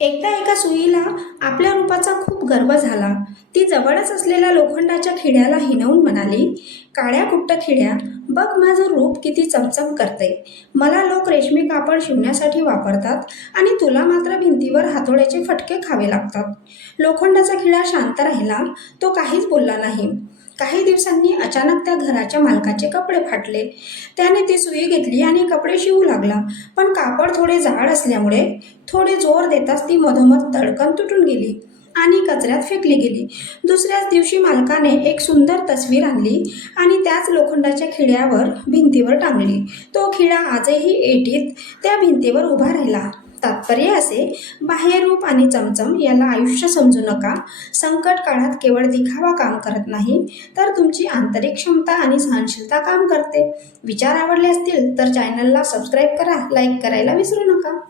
एकदा एका सुईला आपल्या रूपाचा खूप गर्व झाला. ती जवळच असलेल्या लोखंडाच्या खिड्याला हिणवून म्हणाली, "काळ्या कुट्ट खिड्या, बघ माझं रूप किती चमचम करते. मला लोक रेशमी कापड शिवण्यासाठी वापरतात आणि तुला मात्र भिंतीवर हातोड्याचे फटके खावे लागतात." लोखंडाचा खिळा शांत राहिला. तो काहीच बोलला नाही. काही दिवसांनी अचानक त्या घराच्या मालकाचे कपडे फाटले. त्याने ती सुई घेतली आणि कपडे शिवू लागला. पण कापड थोडे जाड असल्यामुळे थोडे जोर देताच ती मधोमध धडकन तुटून गेली आणि कचऱ्यात फेकली गेली. दुसऱ्याच दिवशी मालकाने एक सुंदर तस्वीर आणली आणि त्याच लोखंडाच्या खिळ्यावर भिंतीवर टांगली. तो खिळा आजही ऐटीत त्या भिंतीवर उभा राहिला. तात्पर्य असे, बाह्य रूप आणि चमचम याला आयुष्य समजू नका. संकट काळात केवळ दिखावा काम करत नाही, तर तुमची आंतरिक क्षमता आणि सहनशीलता काम करते. विचार आवडले असतील तर चॅनलला सबस्क्राईब करा, लाईक करायला विसरू नका.